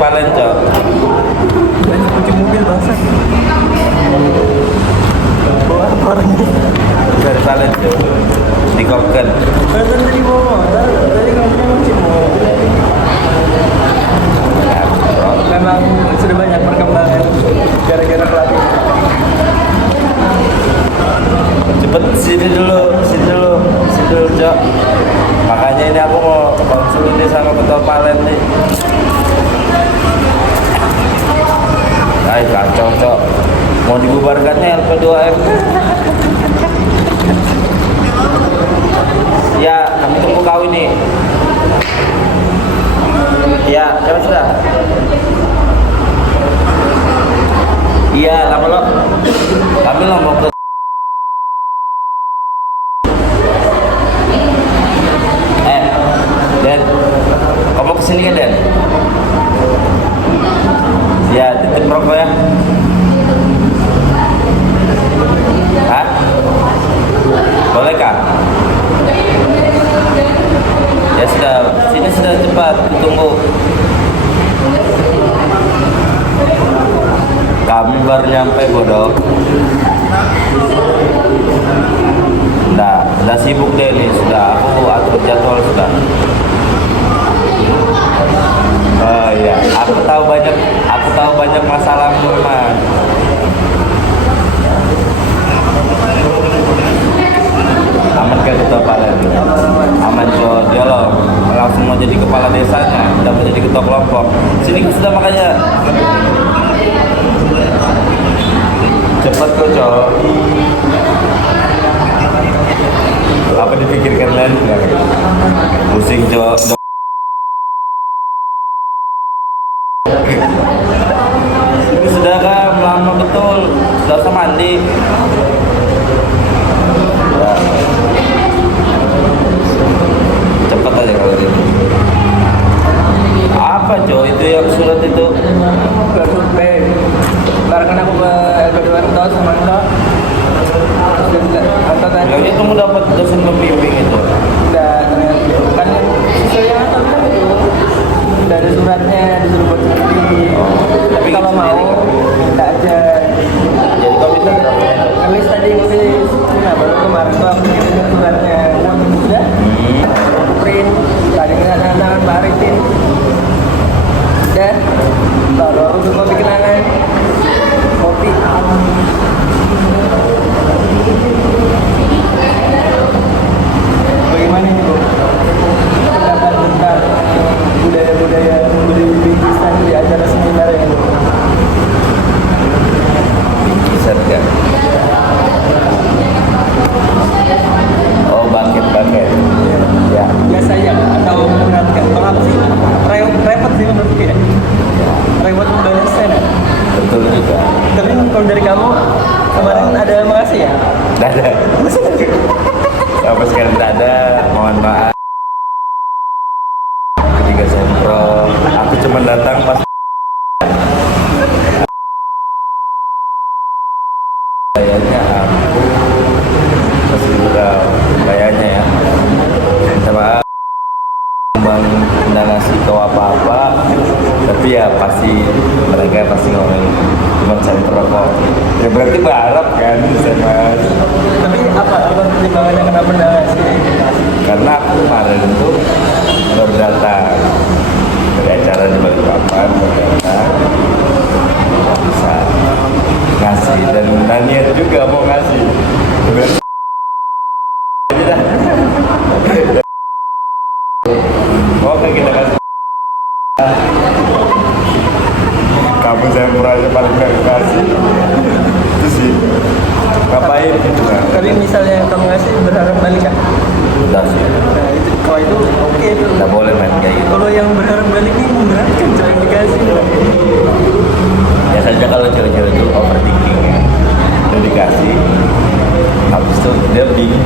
Palen, Cok. Banyak kunci mobil bangsa. Bawa orangnya. Dari Palen, Cok. Di Kopken. Kan tadi bawa motor, tadi kamu kunci mobil. Ya, bro. Memang sudah banyak perkembangan gara-gara pelatih. Cepet sini dulu, Cok. Makanya ini aku mau konsul ini sama ketua Palen nih. Ay, kacau, Cok. Mau dibubarkannya LP2M. Ya, kami tunggu kau ini. Ya, siapa sudah? Iya, lama lo. Kami lo mau ke Den, kamu kesini ya Den? Ya, titip rokok ya. Hah? Boleh kah? Ya sudah, sini sudah cepat, tunggu. Kami baru nyampe bodoh. Udah sibuk deh nih, sudah aku atur jadwal sudah. Oh iya, aku tahu banyak masalahmu man. Aman kan ketua Palen? Aman kok, dia loh langsung mau jadi kepala desanya, udah mau jadi ketua kelompok. Sini kan sudah makanya. Cepat kok, Cok. Apa dipikirkan lain? Pusing, Cok. Ini sudah kan lama betul, sudah usah mandi. Ya. Cepat aja kalau gitu. Apa, Cok? Itu yang surat itu? Baru B. Barengan aku ke LB2 sama Anto. Anto tadi. Ya itu mau dapat dosen pembimbing itu. Udah ternyata kan yang sesuai yang Anto bilang itu. Udah ada suratnya disuruh buat seperti. Tapi kalau mau minta aja. Jadi kau minta berapa? Nulis tadi nulis. Nah baru kemarin tuh aku kirim suratnya. Udah. Print. Tadi nggak tangan Pak Arifin. Dan baru aku tuh kopi kenangan. Kopi. Bagaimana ini Bu? Pendapat tentang budaya-budaya Uzbekistan di acara seminar ini. Bisa kan? Oh, bangkit. Ya. Biasa ya atau menurutkan apa sih? Repot sih menurutku ya. Repot membalas sana. Betul juga. Tapi kalau dari kamu kemarin ada makasih ya? Tidak ada. Sampai sekarang tidak ada. Mohon maaf. Ketiga sempro. Aku cuma datang pas kayaknya aku masih kayaknya ya. Minta maaf. Bang tidak ngasih kau apa-apa, tapi ya mereka pasti ngomong cuma sempro kok. Ya berarti berharap kan sama. Tapi apa pertimbangannya kenapa nggak ngasih? Karena aku kemarin itu baru datang dari acara di Balikpapan, baru datang bisa ngasih dan niat juga mau ngasih. Oke, kita kasih. Kamu saya merasa paling gak kasih. Itu sih ngapain gitu kan. Tapi misalnya kamu ngasih berharap balik kan? Udah sih, Nah itu kalau itu oke itu. udah boleh main kayak gitu. Kalau yang berharap balik ini memberatkan coy dikasih. Ya saja kalau cewek-cewek itu overthinking ya. Udah dikasih, habis itu dia bingung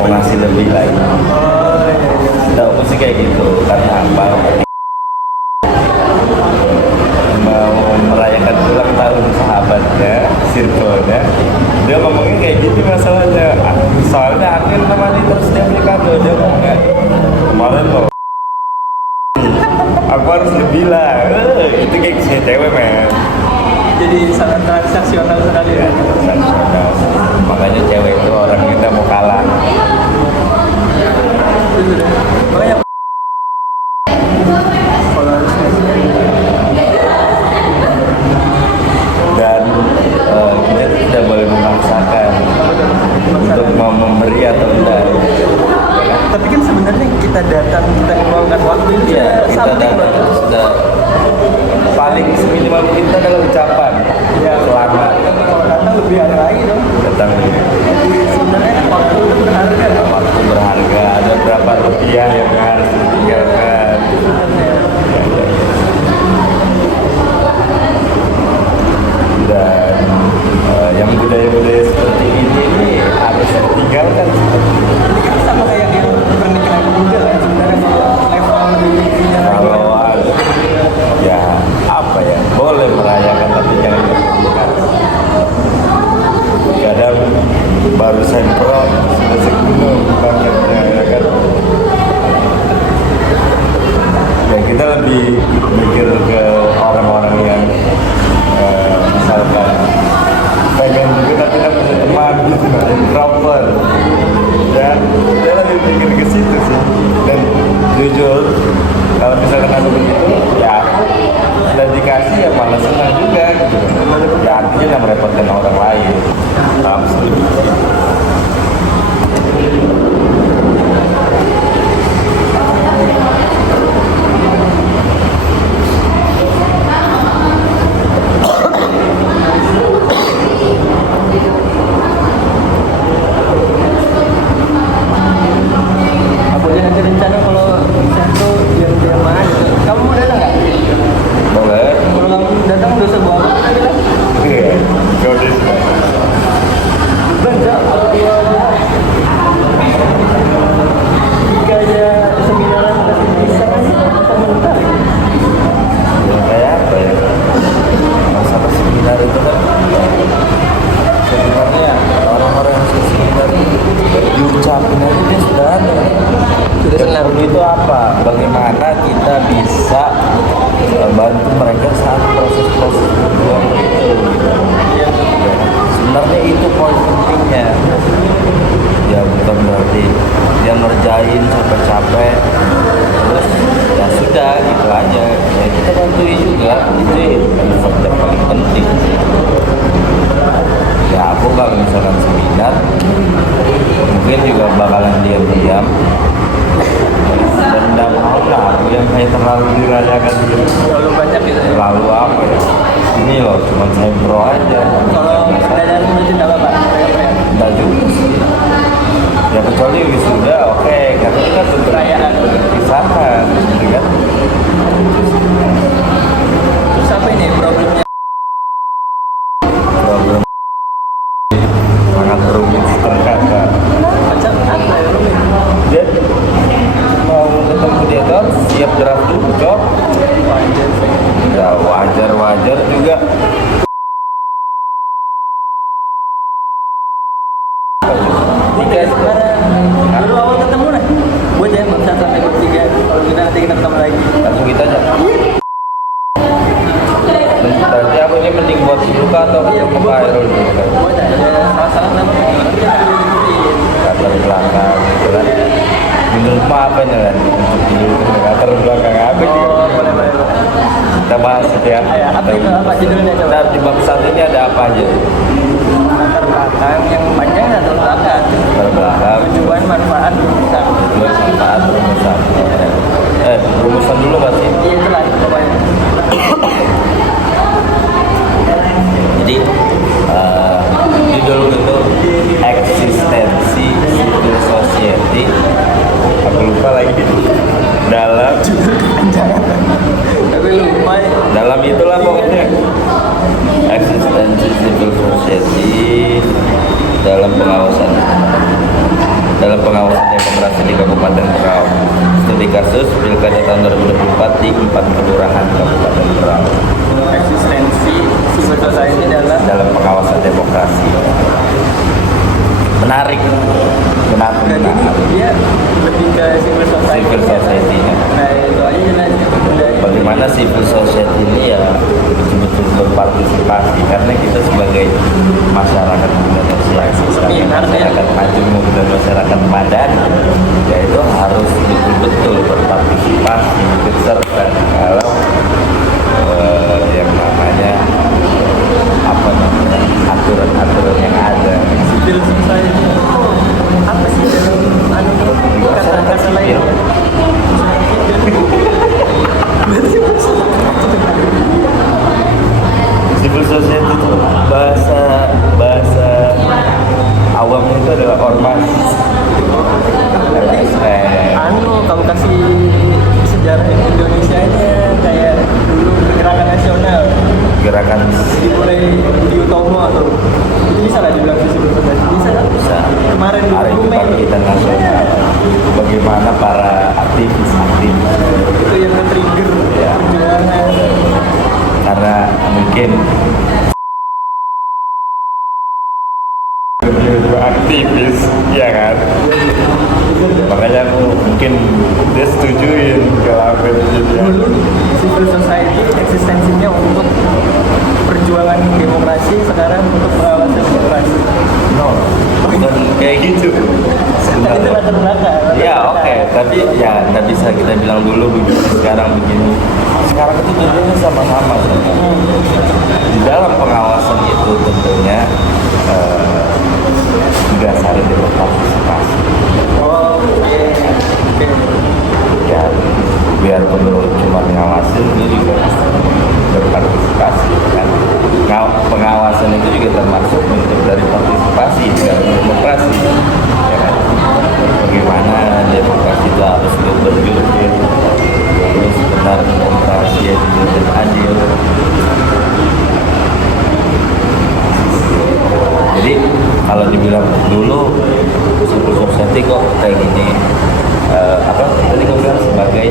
mau ngasih lebih lagi. Oh iya. Tahu aku sih kayak gitu, karena apa? Mau merayakan ulang tahun sahabatnya, circle-nya, dia ngomongin kayak gitu masalahnya. Soalnya akhir namanya terus dia beli kado, dia ngomongnya kemarin loh aku harus lebih lah. Itu gengsi cewek men. Jadi sangat transaksional sekali ya. Transaksional. Makanya cewek itu orang kita mau kalah. Itu deh. Makanya kalau harus Dan kita tidak boleh memaksakan untuk mau memberi atau tidak. tapi kan sebenarnya kita datang, kita meluangkan waktu itu Iya, sudah kita something, datang Bro. sudah paling seminimal mungkin kita adalah ucapan. Ya, Selamat kalau datang lebih ada lagi dong. datang. Sebenarnya kan waktu itu berharga dong. Waktu berharga, ada berapa rupiah yang harus ditinggalkan. Dan yang budaya-budaya seperti ini harus ditinggalkan. Ini kan sama kayak yang pernikahan muda lah sebenarnya, kalau level lebih tinggi lagi. Kalau ya apa ya, boleh merayakan tapi jangan berlebihan. Kadang baru semprot sudah segunung banyaknya ya kan. Ya kita lebih mikir ke orang-orang yang misalkan pengen juga tapi tidak punya teman gitu, yang proper. Ya, dia lebih mikir ke situ sih. Dan jujur, kalau misalkan aku begitu, ya aku sudah dikasih ya malah senang juga gitu. Ya artinya tidak merepotkan orang lain. Paham sih? Aku aja nanti rencana kalau satu yang mana gitu. Kamu mau datang nggak? Boleh? Kalau kamu datang udah sebuah apa kita? Iya. Kau di sini. Banyak tiga aja seminaran masih bisa kan? Atau menarik? Ya, kayak apa ya? Masalah seminar itu kan sebenarnya orang-orang yang sudah seminar diucapin aja dia sudah ada. Sudah senang. Dan itu apa? Bagaimana kita bisa bantu mereka saat proses-proses berjuang itu gitu. Ya, sebenarnya itu poin pentingnya. Ya bukan berarti dia ngerjain sampai capek terus ya sudah gitu aja. Ya kita bantuin juga, itu effort yang paling penting. Ya aku kalau misalkan seminar mungkin juga bakalan diam-diam dan tidak mau lah aku yang kayak terlalu dirayakan gitu. Terlalu banyak gitu ya. Terlalu apa ya, ini loh cuma sempro aja. Kalau ada itu tidak apa-apa. Enggak juga sih. Ya kecuali wisuda oke, karena itu kan bentuk Perayaan. pisahan gitu kan. Terus apa ini problemnya? Problem sangat rumit ternyata. Macam apa ya rumit? Dia mau ketemu dia kan siap draft dulu cok. Wajar sih. Ya wajar juga. Tiga sekarang. Dulu awal ketemu nih. Buat ya bangsa sampai bertiga. Kalau kita nanti kita ketemu lagi. Langsung kita aja. Berarti aku ini mending buat luka atau Iya, ke Khairul dulu kan? Buat aja. Salah-salah nama kita ikutin. Latar belakang gitu kan. Menurutmu apa nih kan? Untuk dulu latar belakang apa juga? Oh, boleh. Kita bahas itu ya. Ayo, apa itu? Apa judulnya coba? Nah, di bab satu ini ada apa aja? Latar belakang yang panjang latar belakang. Latar belakang, Tujuan manfaat kita. manfaat, rumusan. Rumusan dulu nggak sih? Iya itulah pokoknya. Jadi judul itu eksistensi civil society. Aku lupa lagi dalam Tapi lupa ya. dalam itulah pokoknya eksistensi civil society dalam pengawasan demokrasi di Kabupaten Berau. Studi kasus Pilkada tahun 2024 di 4 kelurahan Kabupaten Berau. Eksistensi civil society dalam Dalam pengawasan demokrasi. menarik. Kenapa Dan ini menarik? dia lebih ke civil society. Civil society-nya. Nah itu aja jelas. Bagaimana civil society ini ya betul-betul berpartisipasi, karena kita sebagai masyarakat Indonesia, sebagai masyarakat majemuk dan masyarakat madani, yaitu harus betul-betul berpartisipasi, ikut serta kalau yang namanya apa namanya aturan-aturan yang ada. Civil society apa sih kata-kata lain? Civil society itu bahasa awamnya itu adalah ormas. Kamu kasih sejarah Indonesia nya kayak dulu gerakan nasional. Gerakan Dimulai di Utomo atau itu bisa lah dibilang civil society. Bisa kan? bisa. Kemarin Hari Kebangkitan Nasional. Bagaimana para aktivis itu yang men-trigger ya, perjuangan. karena mungkin aktivis ya kan, makanya aku mungkin dia setujuin kalau aku jadi Civil society eksistensinya untuk perjuangan demokrasi, sekarang untuk pengawasan demokrasi. no, bukan kayak gitu Itu sebenarnya. latar belakang. Ya oke, tapi ya nggak bisa kita bilang dulu begini sekarang begini. Sekarang itu tentunya sama-sama sebenarnya. Di dalam pengawasan itu tentunya didasari dengan partisipasi. Oh, oke. Ya biarpun lu cuma ngawasin, lu juga berpartisipasi kan. Pengawasan itu juga termasuk bentuk dari partisipasi dalam demokrasi. Ya kan? Bagaimana demokrasi itu harus berjurus, terus benar demokrasi yang jujur adil. Jadi kalau dibilang dulu civil society kok kayak gini, apa tadi gue bilang sebagai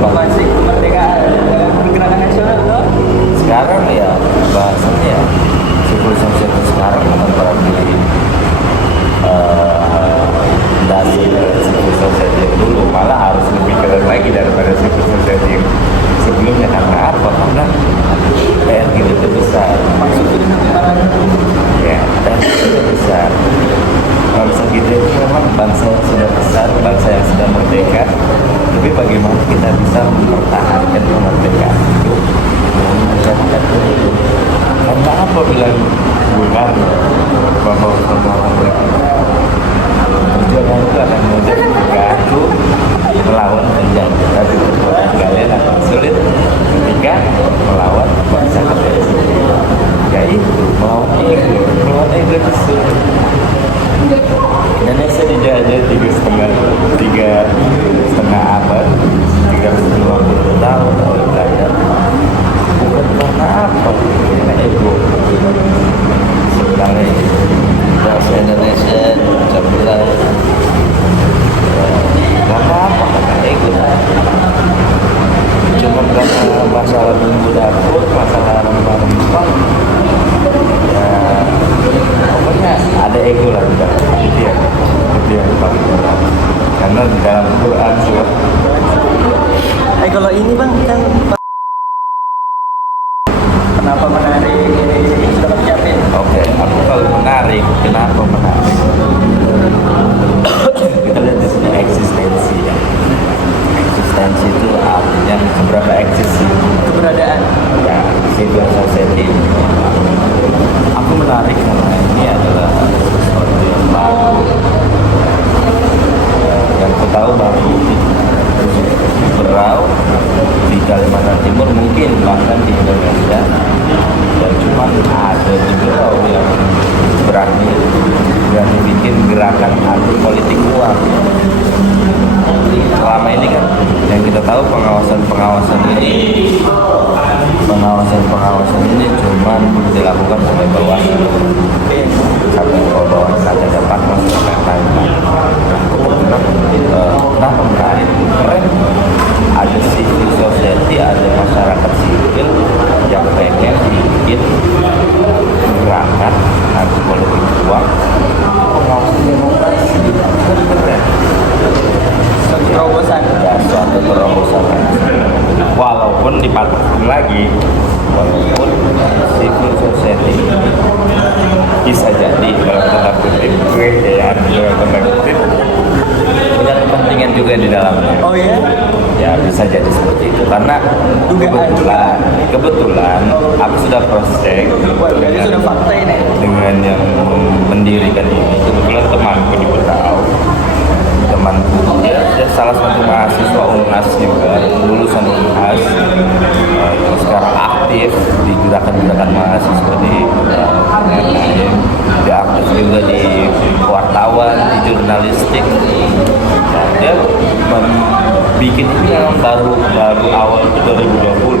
Masih kemerdekaan gerakan nasional loh. sekarang ya bahasanya ya civil society sekarang bukan berarti dari civil society yang dulu, malah harus lebih keren lagi daripada civil society yang sebelumnya. Karena apa? Karena PR kita itu besar. Ya, PR kita besar. Bangsa kita itu memang bangsa yang sudah besar, bangsa yang sudah merdeka. Tapi bagaimana kita bisa mempertahankan kemerdekaan itu? Karena apa bilang Bung Karno bahwa perjuangan itu akan menjadi gaduh melawan penjajah, tapi kalian akan sulit ketika melawan bangsa kalian sendiri. Yaitu melawan ego itu sulit. Indonesia dijajah 3,5 abad, 350 tahun oleh Belanda. Bukan karena apa? Karena ego. Sebenarnya bangsa Indonesia terbelah. Karena apa? Karena ego. Cuma karena masalah bumbu dapur, masalah rempah-rempah. Ya, pokoknya ada ego lah di dalam. Itu yang paling berat. Karena di dalam Quran surat. Kalau ini bang kan kenapa menarik ini sudah kami capek. Oke, aku kalau menarik, kenapa menarik? Kita lihat di sini eksistensi ya. Eksistensi itu artinya seberapa eksis Keberadaan. ya civil society. Aku menarik karena ini adalah sesuatu yang baru. Yang aku tahu baru ini berau di Kalimantan Timur, mungkin bahkan di Indonesia, dan cuma ada di berau yang berani bikin gerakan anti politik uang. Selama ini kan yang kita tahu pengawasan ini cuma dilakukan oleh Bawaslu, sampai Bawaslu ada Pakmas dan lain-lain. Kenapa menarik? Keren. Ada civil society, ada masyarakat sipil yang pengen bikin gerakan anti politik uang juga di dalamnya. Oh ya? Ya bisa jadi seperti itu karena Dugaan. kebetulan aku sudah cross check Wah, berarti sudah fakta ini. dengan yang mendirikan ini. Kebetulan temanku di Berau, temanku dia salah satu mahasiswa UNAS juga, lulusan UNAS yang sekarang aktif di gerakan-gerakan mahasiswa di dia aktif juga di wartawan, di jurnalistik. Nah, dia bikin ini yang baru awal 2020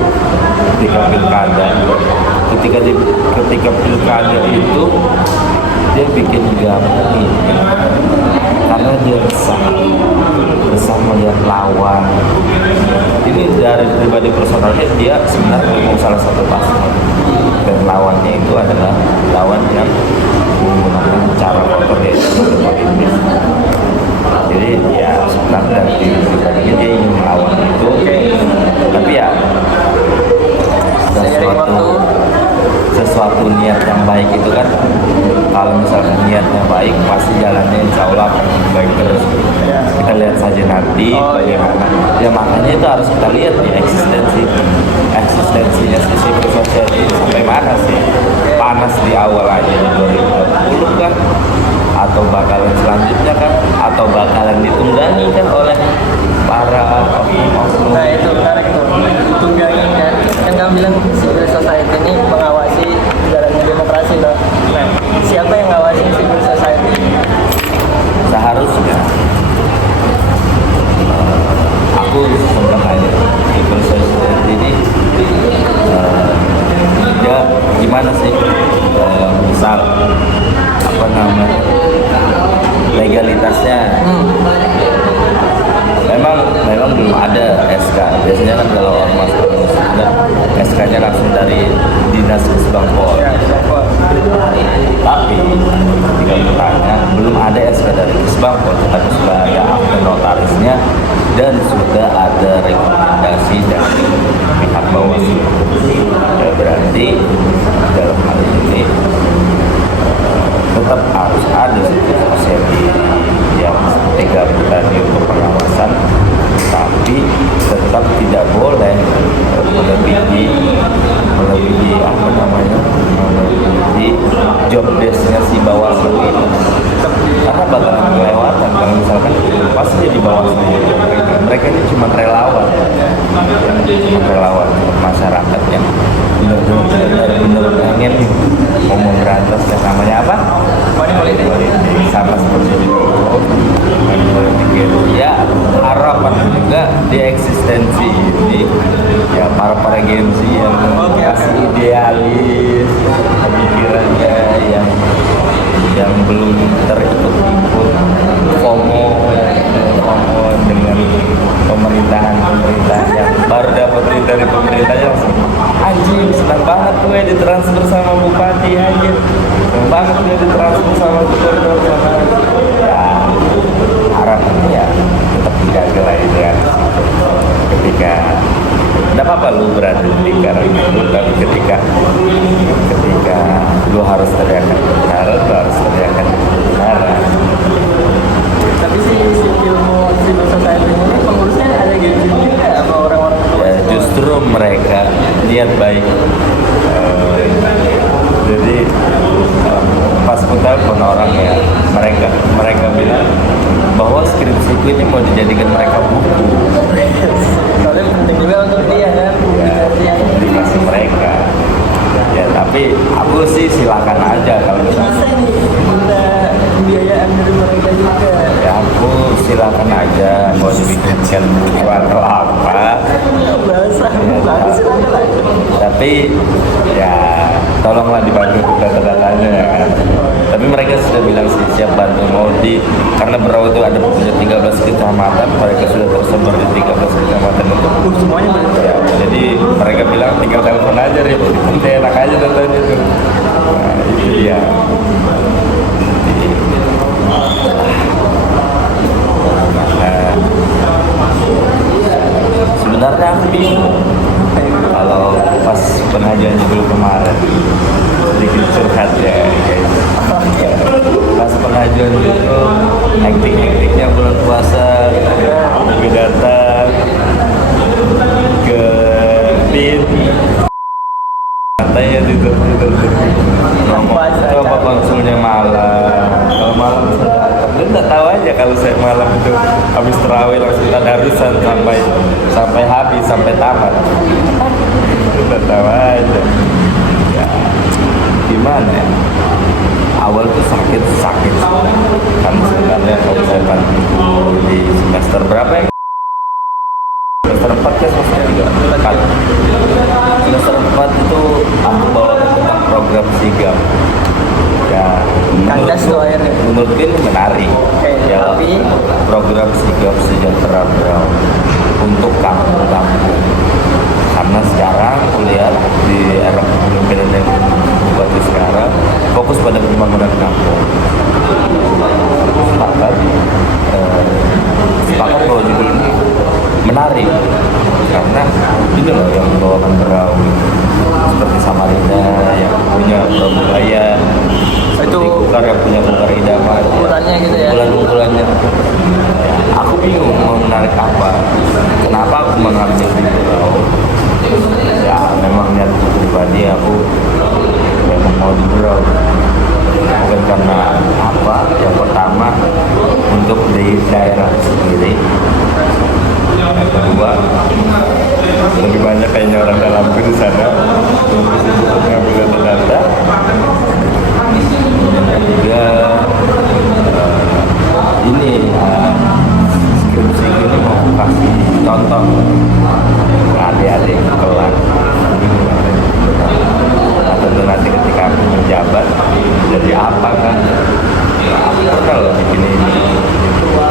ketika pilkada. Ketika pilkada itu dia bikin gambar ini karena dia resah melihat lawan. Ini dari pribadi personalnya, dia sebenarnya memang salah satu paslon dan lawannya itu adalah lawan yang menggunakan cara kotor yaitu politis. Jadi ya sebenarnya dari pribadinya dia ingin melawan itu, tapi ya sesuatu niat yang baik itu kan, kalau misalkan niatnya baik pasti jalannya insya Allah akan baik terus. Kita lihat saja nanti bagaimana. Ya makanya itu harus kita lihat nih eksistensinya si civil society sampai mana sih. Panas di awal aja di 2020 kan, atau bakalan selanjutnya kan, atau bakalan ditunggangi kan oleh para oknum-oknum. Nah itu menarik tuh, ditunggangi kan. Kan kamu bilang civil society ini mengawasi jalannya demokrasi loh. Nah, siapa yang ngawasi civil society? Seharusnya aku sempat aja civil society ini dia gimana sih, misal apa namanya legalitasnya. Memang belum ada SK. Biasanya kan kalau ormas ada SK-nya langsung dari dinas Kesbangpol. Tapi jika bertanya, belum ada SK dari Kesbangpol, tetapi sudah ada akte notarisnya dan sudah ada rekomendasi dari pihak Bawaslu. Ya, berarti dalam hal ini tetap harus ada society yang 3 bulan untuk pengawasan, tapi tetap tidak boleh melebihi apa namanya, melebihi job desk-nya si Bawaslu ini, karena bakalan kelewatan kalau misalkan pasti di Bawaslu mereka ini cuma relawan masyarakat yang benar-benar pengen mau memberantas yang namanya apa? Politik. Sama seperti itu. Ya harapan juga di eksistensi ini ya para gensi yang masih idealis pemikirannya, yang belum terikut-ikut FOMO dengan pemerintahan yang baru dapat duit dari pemerintahnya langsung anjing senang banget gue ditransfer sama bupati, anjing senang banget gue ditransfer sama gubernur, sama ya harapannya ya tetap dijaga lah itu kan. Ketika tidak apa-apa lu berada di lingkaran itu, tapi ketika lu harus teriakan kebenaran, lu harus teriakan kebenaran. Tapi si civil society ini pengurusnya ada gitu juga apa orang-orang? Ya justru mereka niat baik. Jadi pas aku telepon orang ya, mereka bilang bahwa skripsiku ini mau dijadikan mereka buku. Soalnya penting juga untuk dia kan, Ya, dikasih mereka. Ya tapi aku sih silakan aja kalau misalnya. bisa nih minta pembiayaan dari mereka juga. Ya aku silakan aja mau dibikinkan buku atau apa. Bahasa, bagus lah. Tapi ya tolonglah dibantu data-datanya ya kan. Tapi mereka sudah bilang sih siap bantu karena Berau itu ada punya 13 kecamatan, mereka sudah tersebar di 13 kecamatan itu. Semuanya benar. Ya, jadi mereka bilang tinggal telepon aja deh, nanti enak aja datanya itu. Nah, itu dia. Nah, sebenarnya aku bingung kalau pas pengajian dulu kemarin, sedikit curhat ya guys. Pas pengajian itu hektik-hektiknya bulan puasa, konsulnya malam. Kalau malam dia nggak tahu aja kalau saya malam itu habis terawih langsung tadarusan sampai habis sampai tamat. Nggak tahu aja. Ya, gimana ya? Awal tuh sakit kan sebenarnya kalau saya bantu di semester berapa ya? Semester 4 ya, semester 3 kan. Semester 4 itu aku bawa tentang program sigap. Ya, Kandas tuh akhirnya. menurut ini menarik. Ya, Tapi program sigap sejahtera Berau untuk kampung-kampung. Karena sekarang kulihat di era kepemimpinan yang bagus sekarang fokus pada pembangunan kampung. Sepakat bahwa judul ini menarik karena ini loh yang membawakan Berau seperti Samarinda yang punya Surabaya, seperti Itu Kukar yang punya Kukar Idaman, ukurannya gitu ya. bulan-bulannya. Aku bingung mau menarik apa, kenapa aku mengambil di Berau. Ya memang niat pribadi aku memang mau di Berau, bukan karena apa. Yang pertama untuk di daerah sendiri, yang kedua lebih banyak kayaknya orang dalam di sana ngambil data. Yang ketiga ini skripsi ini mau kasih contoh ke adik-adik kelas. Nah, tentu nanti ketika aku menjabat jadi apa kan, ya, aku pernah loh bikin ini.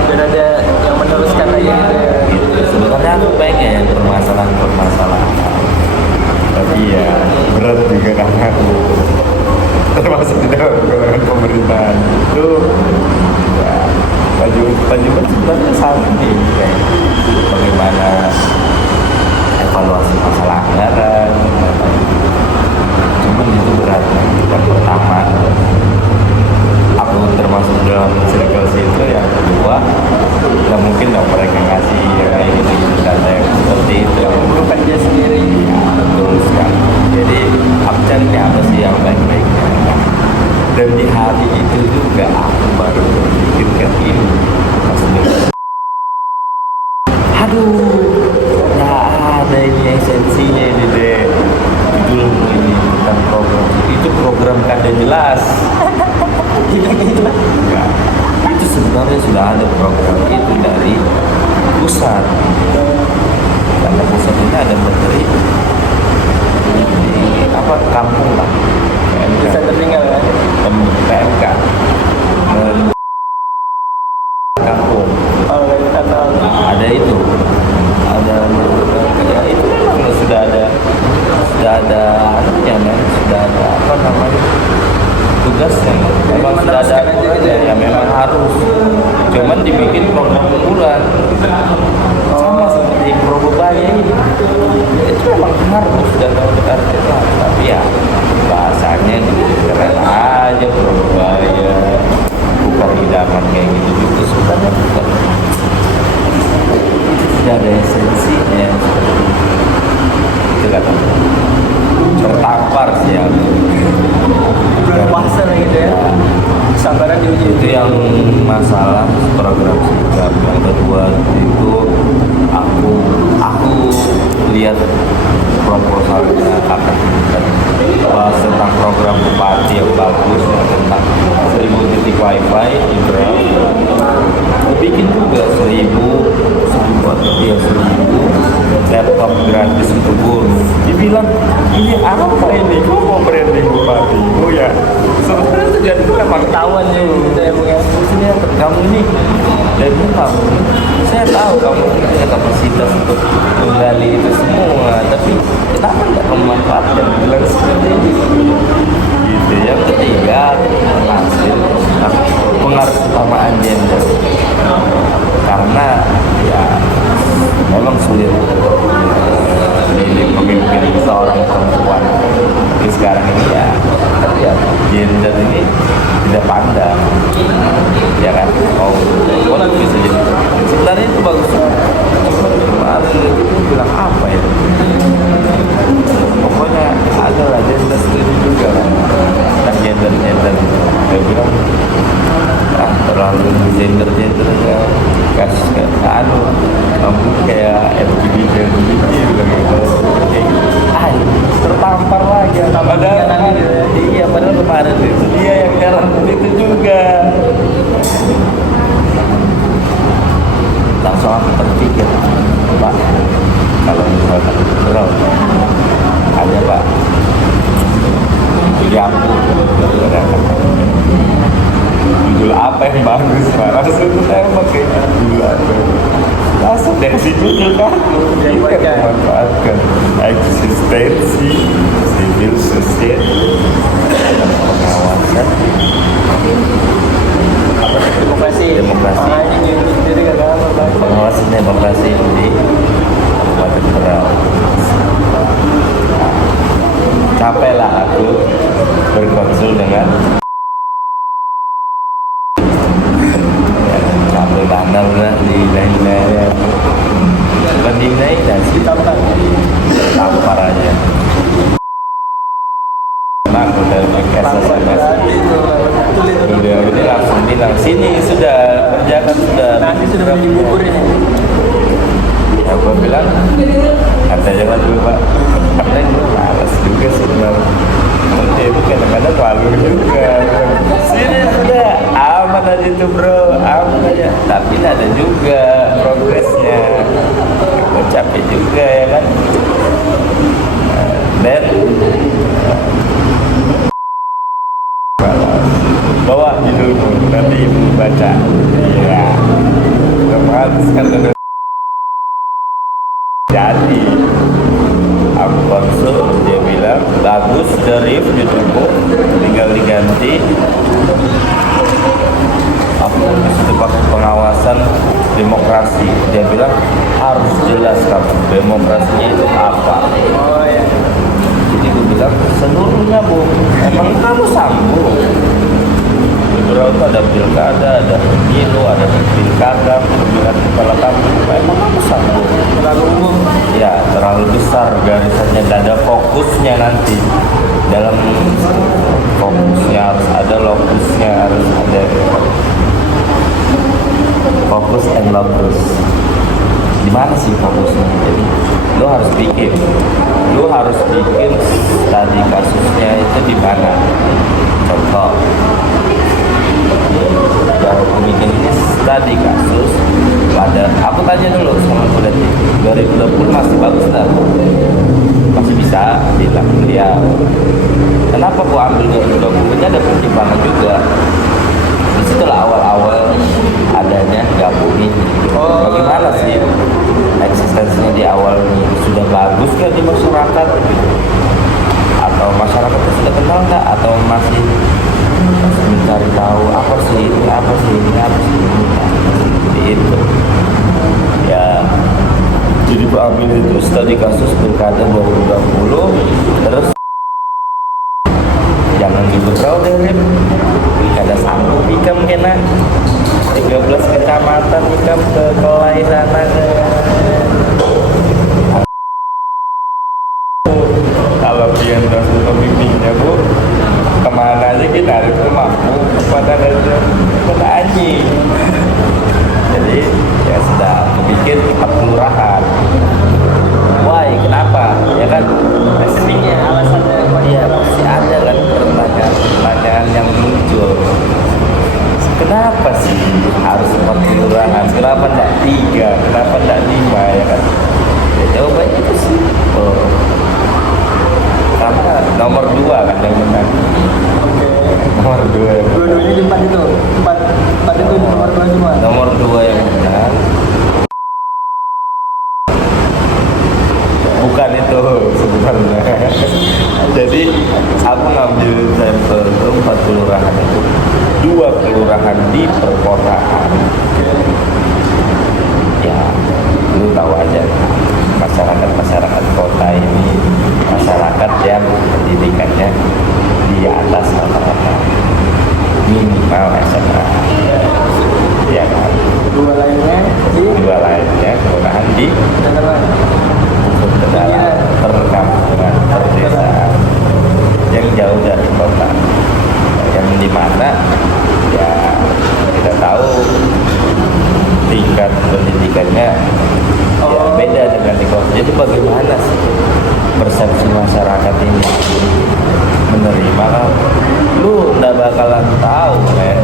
Dan ada yang meneruskan lagi gitu ya. Gitu. Sebenarnya aku pengen permasalahan, tapi ya berat juga karena aku termasuk di dalam golongan pemerintahan itu. Ya, baju sebenarnya sama nih, kayak bagaimana evaluasi masalah anggaran. Cuman itu berat. Yang pertama aku termasuk dalam circle situ, yang kedua ya mungkin dong mereka ngasih yang kayak gitu data yang seperti itu Bukan dia sendiri. ya, betul sekali. Jadi aku cari apa sih yang baik-baiknya, dan di hari itu juga aku baru berpikirkan ini maksudnya, aduh nggak ada ini esensinya ini deh, judulmu ini tentang program itu program kada jelas. Ya, itu sebenarnya sudah ada program itu dari pusat. Karena pusat ini ada menteri di apa kampung lah, Bisa tertinggal ya. PMK kampung. Oh, kita tahu. Ada itu, ada ya itu memang sudah ada anunya men, sudah ada apa namanya tugasnya, memang sudah ada aturannya, ya memang harus, cuman dibikin program unggulan sama seperti Probebaya ini. Ya, itu memang harus dan untuk itu, tapi ya bahasanya keren aja Probebaya, bukan idaman kayak gitu juga sebenarnya, bukan itu tidak ada esensinya itu kata tertampar sih ya. Bulan puasa lah gitu ya. Sabaran diuji. Itu yang masalah program sigap. Yang kedua itu aku lihat proposalnya kakak bahas tentang program bupati yang bagus, yang tentang 1000 titik wifi di Berau. Bikin juga 1000 laptop gratis untuk guru. Dibilang ini apa ini? Kok mau branding bupati? Oh ya, sebenarnya tujuan itu memang Ketahuan ya gitu ya Bung ya. maksudnya kamu ini, dan kamu, saya tahu kamu punya kapasitas untuk menggali itu semua, tapi kenapa nggak kamu manfaatkan? Bilang seperti ini gitu. Yang ketiga, pengaruh utamaan gender, karena ya memang sulit ini pemimpin seorang perempuan di sekarang ini ya, tapi ya gender ini tidak pandang, ya kan? Oh, boleh bisa jadi. Sebenarnya itu bagus. Kemarin itu bilang apa ya? Pokoknya ada lah gender study juga kan, gender gender kasus kayak mampu kayak LGBT bilang gitu. Tertampar lagi. Padahal iya, padahal kemarin itu dia yang nyaranin itu juga. Langsung aku terpikir, Pak, kalau misalkan beneran ada Pak diampu judul apa yang bagus Pak, langsung saya pakai judul apa, langsung dari situ kan memanfaatkan eksistensi civil society dan pengawasan Demokrasi. Ini sendiri gak apa-apa. pengawasan demokrasi di Kabupaten Berau. Capailah aku berkonsul dengan capek banget udah dinai-dinai bukan dinai dan sih tampar aja. Nah, aku udah udah ini langsung bilang sini sudah kerjakan sudah Nanti sudah beli bubur ini. ya gua bilang kata jangan dulu Pak, karena gue malas juga sebenarnya. Dia itu kadang-kadang malu juga. Sini sudah aman aja itu bro, aman aja. Tapi ada juga progresnya. Gue capek juga ya kan. Dan bawa judulmu nanti ibu baca. Iya. Menghabiskan dengan jadi aku konsul, dia bilang bagus dari judulmu, tinggal diganti aku disitu pakai pengawasan demokrasi. Dia bilang harus jelas kamu demokrasinya itu apa. Oh ya. Jadi gue bilang seluruhnya Bu, emang kamu sanggup? Di Berau itu ada pilkada, ada pemilu, ada pilkada, pemilihan kepala kampung. Emang kamu sanggup? Terlalu umum. Ya, terlalu besar garisannya, gak ada fokusnya nanti. Dalam fokusnya harus ada, lokusnya harus ada. Fokus and locus. Di mana sih fokusnya? Jadi lo harus bikin studi kasusnya itu di mana. Contoh, kalau aku bikin ini studi kasus pada, aku tanya dulu sama Budati 2020 masih bagus tak? Masih bisa bilang beliau. Kenapa aku ambil 2020 nya ada pertimbangan juga. Disitulah awal-awal adanya gabungin. Bagaimana sih eksistensinya di awal ini? Sudah bagus nggak di masyarakat? Atau masyarakatnya sudah kenal nggak? Atau masih mencari tahu apa sih ini, apa sih ini, apa sih ini? Seperti itu. Ya, jadi aku ambil itu studi kasus pilkada 2020, terus jangan diberau deh Rip. Pilkada sanggup ikam kena 13 kecamatan ikam ke Kelai sana ke kalau pian langsung pembimbingnya Bu, kemana aja kita harus mampu kepada anjing. Jadi ya sudah aku bikin 4 kelurahan. Why? Kenapa? Ya kan pastinya alasannya dia pasti ada kan pertanyaan yang muncul. Kenapa sih harus 4 kelurahan? Kenapa tidak 3? Kenapa tidak 5? Ya kan? Ya, jawabannya itu sih. Karena nomor 2 kan yang menang. Nomor 2. Dua-duanya di empat itu. Empat itu nomor 2 semua. Nomor 2 yang menang. Bukan itu sebenarnya. Jadi aku ngambil sampel itu 4 kelurahan itu, 2 kelurahan di perkotaan. Ya, lu tahu aja masyarakat kota ini masyarakat yang pendidikannya di atas rata-rata minimal SMA. Ya kan? Dua lainnya kelurahan di Iya. perkampungan, perdesaan yang jauh dari kota, yang dimana ya kita tahu tahu men.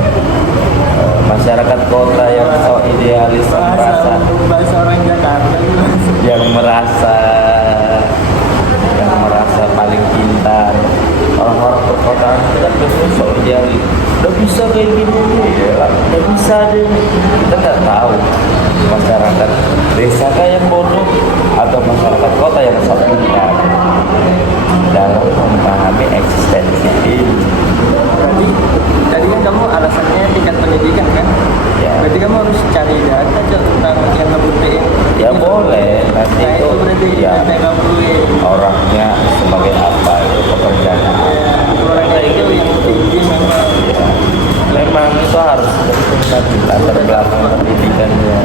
Masyarakat kota yang sok idealis bahasa orang Jakarta yang merasa paling pintar. Orang-orang perkotaan itu kan biasanya sok idealis, udah bisa kayak gini ya, udah bisa deh. Kita nggak tahu masyarakat desa kayak yang bodoh atau masyarakat kota yang sok pintar dalam memahami eksistensi ini. berarti tadi kan kamu alasannya tingkat pendidikan kan Ya. berarti kamu harus cari data Cok, tentang yang ngebuktiin Ya boleh, nanti nah itu berarti ya yang kamu perluin orangnya sebagai apa itu pekerjaan. orangnya itu yang tinggi memang Ya, memang itu harus penting latar belakang pendidikannya.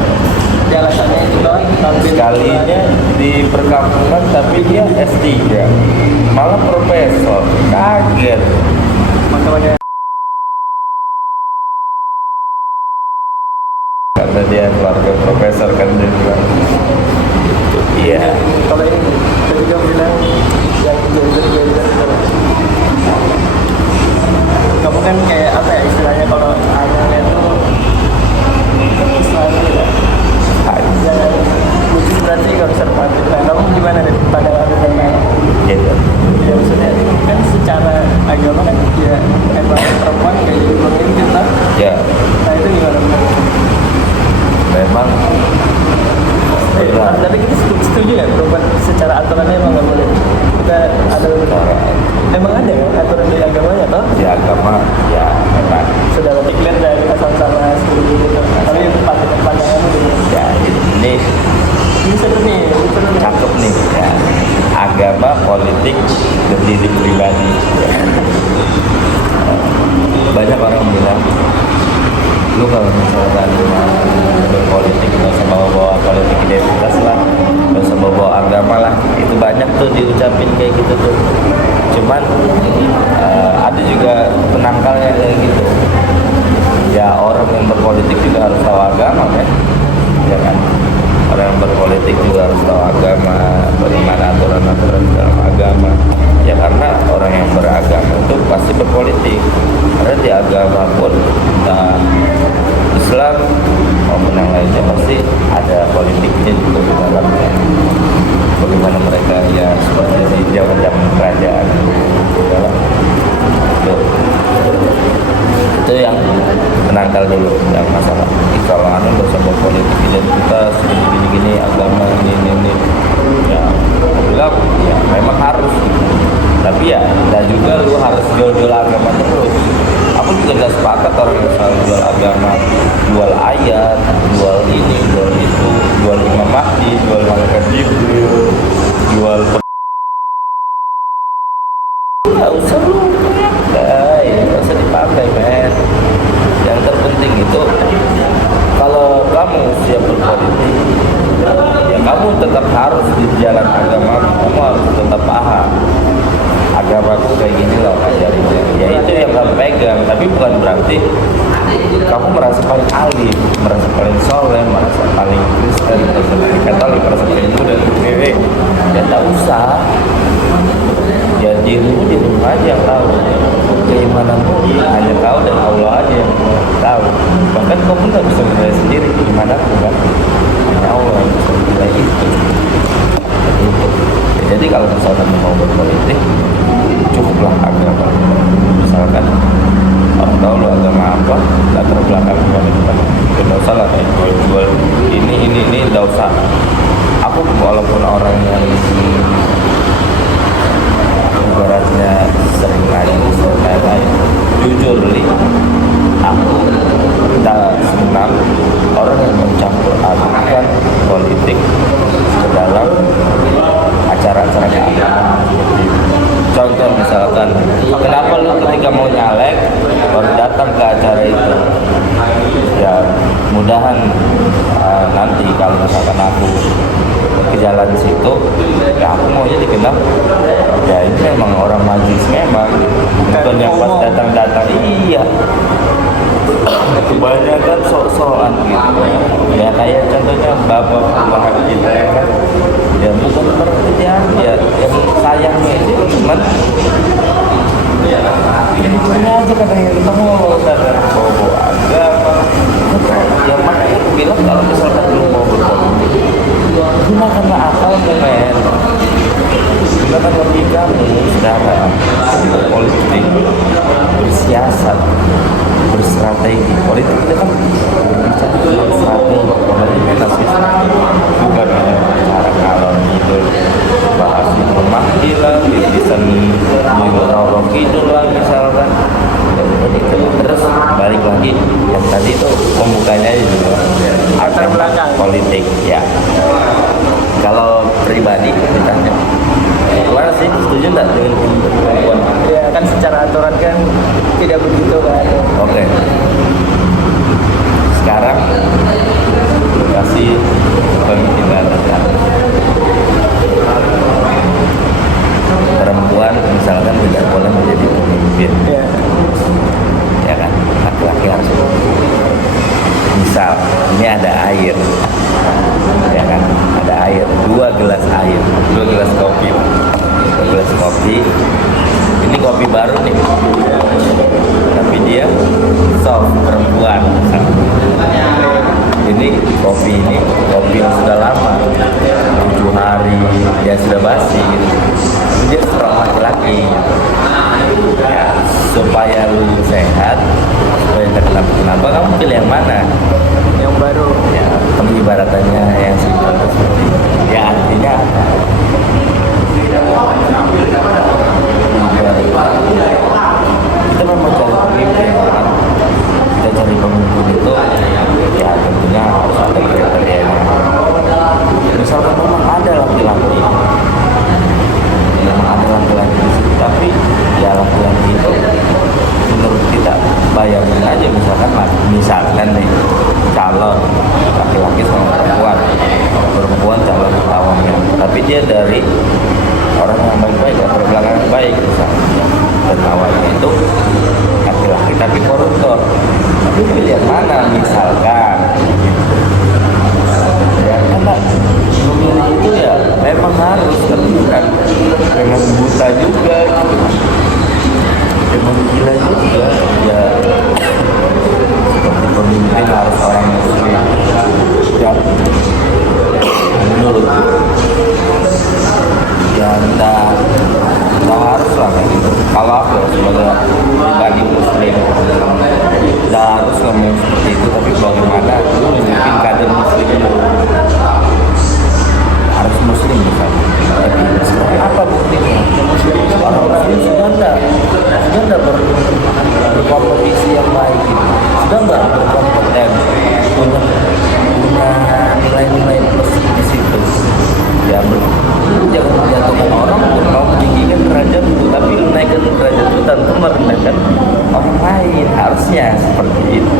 di alasannya itu doang tampil Sekalinya di perkampungan tapi dia S3, malah profesor, kaget. makanya Karena dia keluarga profesor kan dia bilang. Iya. kalau ini tadi kamu bilang yang gender kamu kan kayak apa ya istilahnya kalau anaknya itu istilahnya ya jangan lucu berarti konservatif nah kamu gimana deh pandangan tentang Gitu. ya maksudnya kan secara agama kan ya emang perempuan kayak jadi pemimpin lah Ya, nah itu gimana memang tapi kita setuju ya perempuan secara aturannya emang nggak boleh kita ada emang ada ya aturan di agamanya toh di agama ya memang sudah declare dari asal sama seperti itu tapi pandanganmu gimana? ya ini Ini seru nih, cakep nih ya. Agama, politik, dan diri pribadi ya. Banyak orang bilang lu kalau misalkan berpolitik nggak usah bawa politik identitas lah, nggak usah bawa agama lah. Itu banyak tuh diucapin kayak gitu tuh. Cuman ada juga penangkalnya kayak gitu. Ya orang yang berpolitik juga harus tahu agama kan, ya kan. Orang yang berpolitik juga harus tahu agama, bagaimana aturan-aturan dalam agama. Ya karena orang yang beragama itu pasti berpolitik. Karena di agama pun Islam maupun yang lainnya pasti ada politiknya juga di dalamnya. Bagaimana mereka ya seperti di zaman-zaman kerajaan dalam itu yang penangkal dulu yang masalah kalau anu nggak usah politik identitas gini agama ini ya aku bilang ya memang harus tapi ya dan juga lu harus jual agama terus. Aku juga nggak sepakat orang yang selalu jual agama, jual ayat, jual ini, jual itu, jual Imam Mahdi, jual malaikat Jibril, jual nggak usah lu nggak usah dipakai men. Yang terpenting itu kalau kamu siap berpolitik ya kamu tetap harus di jalan agama, kamu harus tetap paham agamaku kayak gini loh ajarinnya ya itu yang kamu pegang. Tapi bukan berarti kamu merasa paling alim, merasa paling soleh, merasa paling Kristen, merasa paling Katolik, merasa paling Buddha sendiri ya tak usah. Ya dirimu di rumah aja yang tahu keimanamu hanya kau dan Allah aja yang tahu. Bahkan kamu nggak bisa menilai sendiri gimana kan hanya Allah yang bisa menilai itu. Ya, jadi kalau misalkan mau berpolitik cukuplah agama. Misalkan orang tahu lo agama apa, latar belakang gimana tidak usah lah kayak jual ini tidak usah. Aku walaupun orang yang ibaratnya sering nanya lain jujur li aku tak senang orang yang mencampur adukan politik ke dalam acara-acara keagamaan. Contoh misalkan kenapa lu ketika mau nyalek baru datang ke acara itu ya mudahan nanti kalau misalkan aku ke jalan situ ya aku maunya dikenal ya ini memang orang majlis memang bukan yang pas datang iya kebanyakan sok-sokan gitu ya kayak contohnya bapak perubahan gitu kan ya bukan pengertian ya yang sayangnya itu cuman Ini aja katanya kita mau sadar bahwa agama. Ya makanya aku bilang kalau misalkan lu mau berpolitik, gunakanlah akal men. Gunakan logikamu sekarang politik, bersiasat, berstrategi. Politik itu kan bicara tentang strategi, politik bukan hanya cara kalau itu bahas memahdi lah, bisa Roro Kidul lah misalkan. Terus balik lagi yang tadi itu pembukanya juga Latar belakang politik ya. Kalau pribadi ditanya, gimana sih, setuju nggak dengan perempuan? ya kan secara aturan kan tidak begitu kan. Oke. Sekarang kasih pemikiran perempuan misalkan tidak boleh menjadi pemimpin, ya kan? Laki-laki harus pemimpin. Misal ini ada air, ya kan? Ada air, 2 gelas air, 2 gelas kopi, 2 gelas kopi. Ini kopi baru nih, tapi dia soft perempuan. Ini kopi yang sudah lama, 7 hari dia sudah basi gitu. Dia strong laki-laki ya, supaya lu sehat, supaya tidak kenapa kamu pilih yang mana? Yang baru Ya pengibaratannya yang simpel seperti ya, artinya apa? Kita memang cari pemimpin kan? Kita cari pemimpin itu ya tentunya harus ada kriterianya. Misalkan memang ada laki-laki di situ, tapi ya laki-laki itu menurut kita bayangin aja misalkan nih calon laki-laki sama perempuan calon lawannya, tapi dia dari orang yang baik-baik, latar belakang yang baik misalnya, dan lawannya itu laki-laki tapi koruptor. Tapi pilih yang mana misalkan? Ya karena memilih itu ya memang harus, tapi bukan dengan buta juga gitu. Dengan gila juga ya, seperti pemimpin harus orang muslim ya, menurut ya entah harus lah kayak gitu. Kalau aku sebagai pribadi muslim tidak harus ngomong seperti itu, tapi bagaimana lu memimpin kader muslim harus muslim misalnya, tapi seperti apa buktinya? Orang muslim sudah enggak berkompetisi yang baik gitu, sudah enggak berkompeten, punya nilai-nilai plus di situ ya. Jangan menjatuhkan orang untuk mau meninggikan derajat itu, tapi naikkan derajat itu tentu merendahkan orang lain, harusnya seperti itu.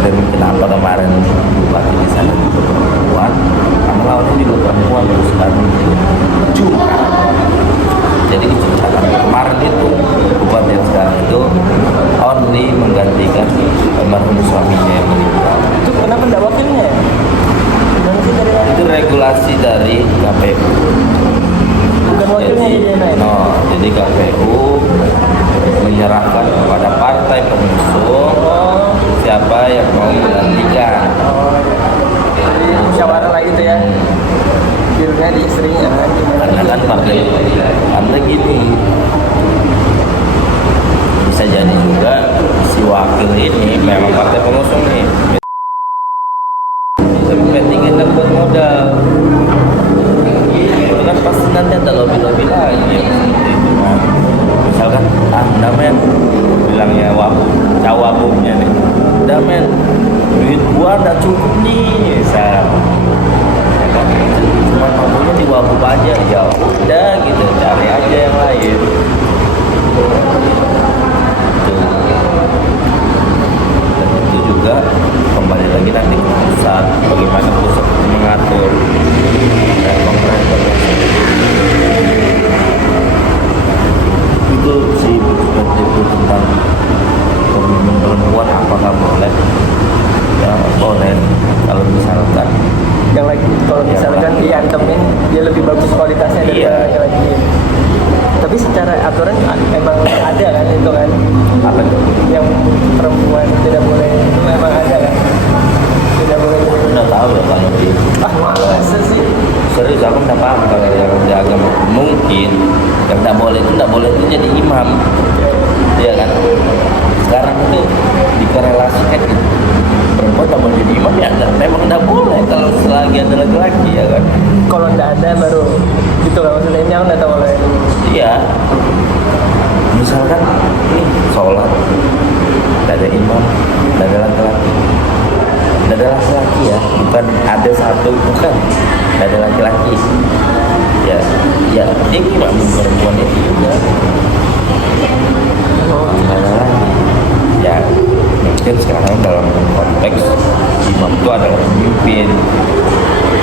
Dan kenapa kemarin bupati di sana itu perempuan, karena lawannya juga perempuan, terus kami curhat. Jadi curhatan kemarin itu bupati yang sekarang itu only menggantikan almarhum suaminya yang meninggal. itu kenapa tidak wakilnya? Itu regulasi dari KPU. Bukan wakilnya ya? No, jadi KPU menyerahkan kepada partai pengusung siapa yang mau menggantikan. Jadi musyawarah lah gitu ya, dealnya di istrinya kan? Karena kan partai gini, bisa jadi juga si wakil ini memang partai pengusung nih, tapi pentingin dan buat modal. Itu kan pasti nanti ada lobby lagi ya, seperti itu kan. Misalkan men bilangnya cawabungnya nih, men duit gua udah cukup nih, misal cuma mampunya di wabub aja, ya udah gitu, cari aja yang lain. Dan itu juga kembali lagi nanti ke pusat, bagaimana pusat mengatur dan pemerintah itu sih perspektif tentang laki-laki ya kan. Kalau nggak ada baru gitu kan maksudnya, ini aku nggak tahu oleh. Iya, misalkan nih sholat nggak ada imam, nggak ada laki-laki, nggak ada laki-laki ya, bukan ada satu, bukan nggak ada laki-laki ya, ya dia imam perempuan itu juga nggak ada lagi ya. Mungkin sekarang dalam konteks imam itu adalah pemimpin,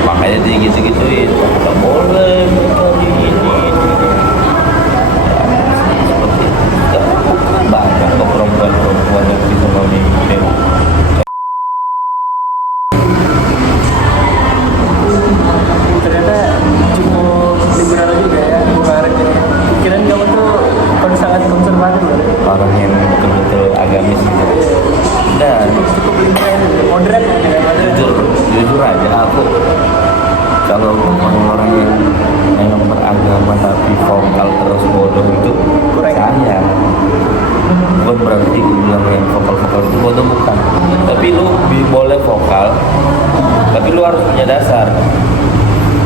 makanya dia gitu-gituin, nggak boleh ini seperti itu. Banyak kok perempuan-perempuan yang bisa memimpin. Ternyata cukup liberal juga ya kemarin ini. Kirain kamu tuh sangat konservatif loh. Orang yang betul-betul agamis itu. Dan Cukup liberal, moderat ya kan? jujur aja aku kalau orang yang memang beragama tapi vokal terus bodoh itu Kurang. saya. Bukan berarti bilang yang vokal itu bodoh, bukan. Tapi lu boleh vokal, tapi lu harus punya dasar.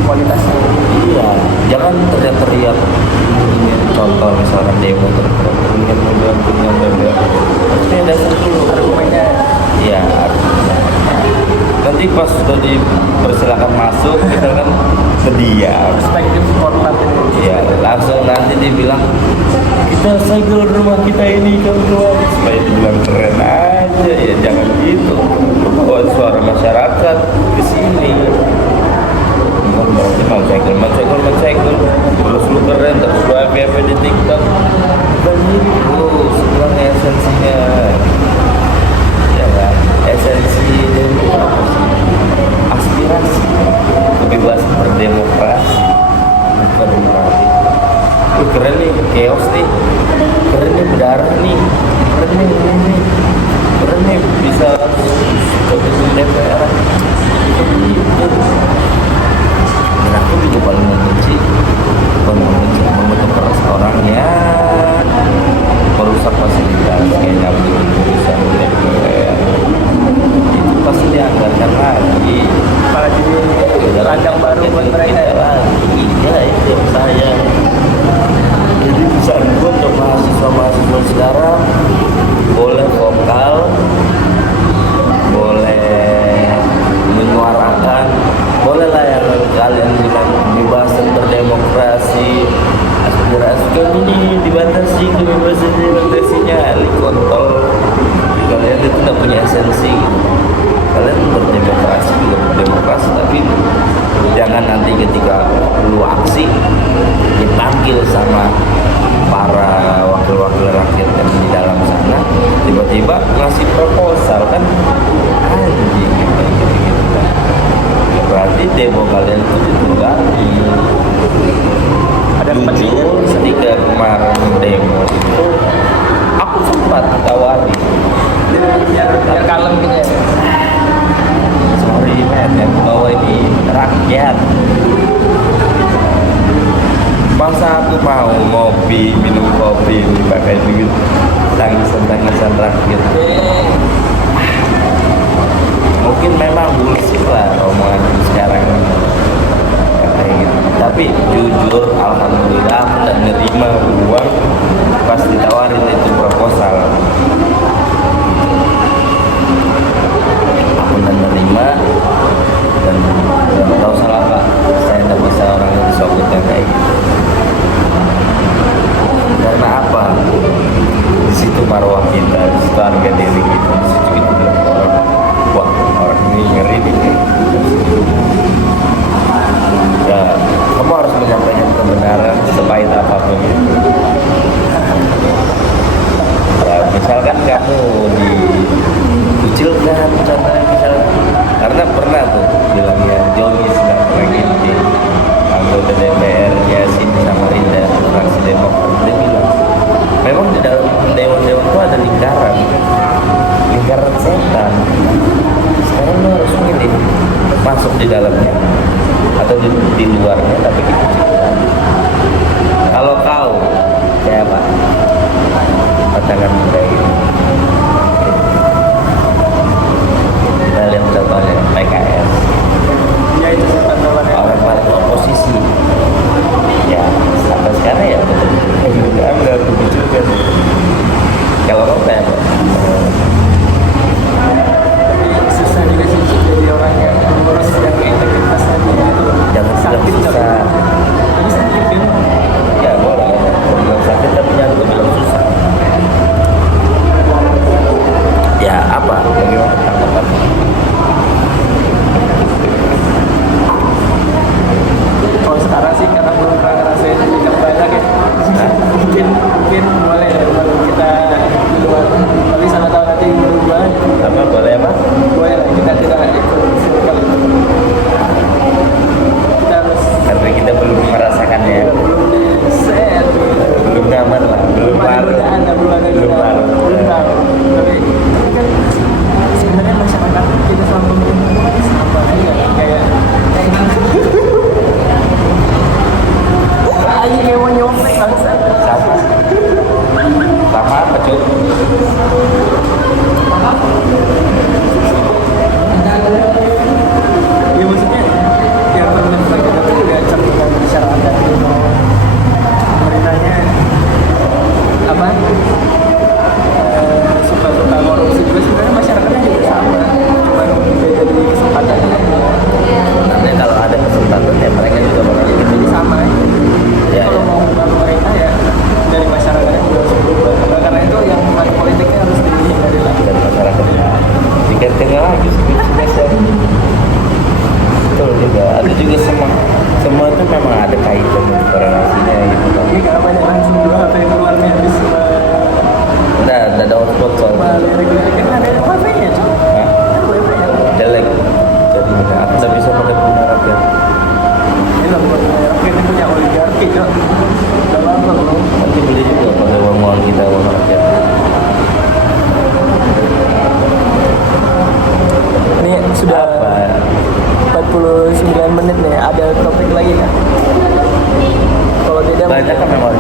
Kualitasnya. Iya, jangan teriak-teriak. Contoh misalkan demo teriak-teriak punya BBM. Punya dasar dulu. Argumennya Iya. Nanti pas sudah dipersilakan masuk, kita kan berdiam. perspektif format ini. Iya, langsung nanti dibilang kita segel rumah kita ini kan keluar supaya dibilang keren aja. Ya jangan gitu. Lu bawa suara masyarakat ke sini. Bukan berarti mau cegel. Terus lu keren, terus lu FYP di TikTok. Bukan gitu, sekarang esensinya. Ya kan, esensi dari apa sih? Aspirasi, kebebasan berdemokrasi, bukan berarti. Keren nih, chaos nih, keren nih, berdarah nih, keren nih, bisa ke gedung DPR. Itu dan aku juga paling membenci membentuk keras orang yang merusak fasilitas kayak nyambung tulisan DPR. Itu pasti dianggarkan lagi, Malah jadi ladang baru buat mereka. lagi. Iya, itu yang saya. Jadi pesan gue untuk mahasiswa sekarang, boleh vokal, boleh menyuarakan, boleh lah yang kalian bilang kebebasan berdemokrasi, aspirasi kan ini dibatasi, dibatasinya kontol. Kalian itu tidak punya esensi. Kalian berdemokrasi, berdemokrasi, tapi jangan nanti ketika lu aksi dipanggil sama para wakil-wakil rakyat yang di dalam sana, tiba-tiba ngasih proposal kan anjing gitu kan. Berarti demo kalian itu ditunggangi. Ada Jujur, ketika kemarin demo itu aku sempat tawari, biar kalem gitu ya. sorry men, yang bawa ini rakyat. Masa aku mau ngopi, minum kopi pakai duit tangisan rakyat. Mungkin memang bullshit lah omongan sekarang kayak gitu. Tapi jujur, alhamdulillah aku tak nerima uang pas ditawarin itu proposal. Aku tak nerima dan tahu salah Pak, saya tidak bisa orang yang disokut yang kayak gitu. Karena apa? Di situ marwah kita, di situ harga diri kita, di situ kita bilang orang, wah orang ini ngeri nih. Ya, kamu harus menyampaikan kebenaran sepahit apapun itu. Ya, misalkan kamu dikucilkan, contohnya misalnya, karena pernah tuh bilangnya Joni sedang tragedi anggota DPR-nya Sini Samarinda, fraksi Demokrat, dia bilang memang di dalam dewan-dewan itu ada lingkaran setan. Sekarang lo harus milih masuk di dalamnya atau di luarnya tapi dikucilkan. Kalau kau kayak apa? Katakan kayak gitu. Kita lihat contohnya PKS. Ya itu setan Apa boleh apa? Boleh lah, kita tidak ikut circle itu. Kita harus Karena kita belum merasakannya. belum di set, Belum nyaman lah, belum larut. belum ada Belum larut. belum tahu. Tapi kan sebenarnya masyarakat kita selama pemerintahan sama aja kayak aja kayak mau nyopek bangsa. Sama. Sama apa cuy? Ya maksudnya yang pemerintah kita tuh juga cerminan masyarakat gitu. Pemerintahnya apa? Suka-suka korupsi juga sebenarnya masyarakatnya juga sama. Cuma beda di kesempatannya. Nanti kalau ada kesempatan ya mereka juga bakal ikut. Jadi sama. Ya, Kalau ya. mau ubah pemerintah ya dari masyarakatnya juga harus berubah. Karena itu yang money politiknya harus dihindari lah. Dan masyarakatnya digantinya lagi biasa. Betul juga. Ada juga semua itu memang ada kaitan dan korelasinya gitu kan. Ini karena banyak langsung dua HP keluar nih habis Udah ada output soalnya. lirik-lirik kan ada wifi-nya cuy. Hah? Kan wifi-nya. Jelek. Jadi aku nggak bisa benar-benar rakyat. Ini lah buat rakyat yang punya oligarki cuy. Udah lama belum. Nanti beli juga pakai uang kita uang rakyat. Ini sudah Apa? 49 menit nih. Ada topik lagi kan? Kalau tidak Banyak kan memang